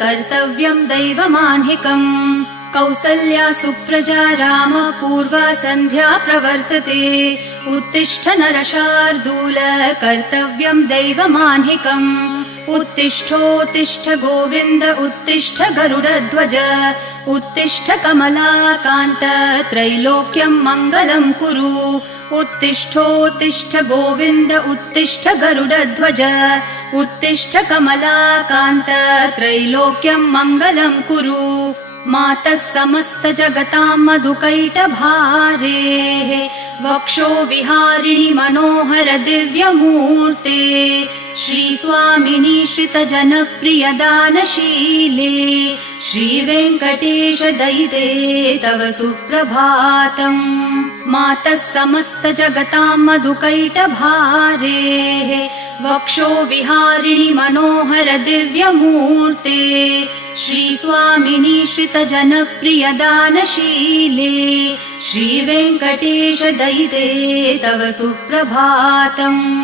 कर्तव्यम् दैवमाह्निकम् कौसल्या सुप्रजा राम पूर्वा सन्ध्या प्रवर्तते उत्तिष्ठ नरशार्दूल कर्तव्यम् दैवमाह्निकम् उत्तिष्ठोत्तिष्ठ गोविन्द उत्तिष्ठ गरुडध्वज उत्तिष्ठ कमलाकान्त त्रैलोक्यम् मङ्गलम् कुरु उत्तिष्ठोत्तिष्ठ गोविन्द उत्तिष्ठ गरुडध्वज उत्तिष्ठ कमलाकान्त त्रैलोक्यम् मङ्गलम् कुरु मातः समस्त जगताम् मधुकैटभारेः वक्षो विहारिणि मनोहर दिव्यमूर्ते श्रीस्वामिनि श्रितजनप्रिय दानशीले श्रीवेङ्कटेश दयिते तव सुप्रभातम् मातः समस्त जगताम् मधुकैटभारेः वक्षो विहारिणि मनोहर दिव्यमूर्ते श्रीस्वामिनि श्रितजनप्रिय दानशीले श्रीवेङ्कटेश दयिते तव सुप्रभातम्।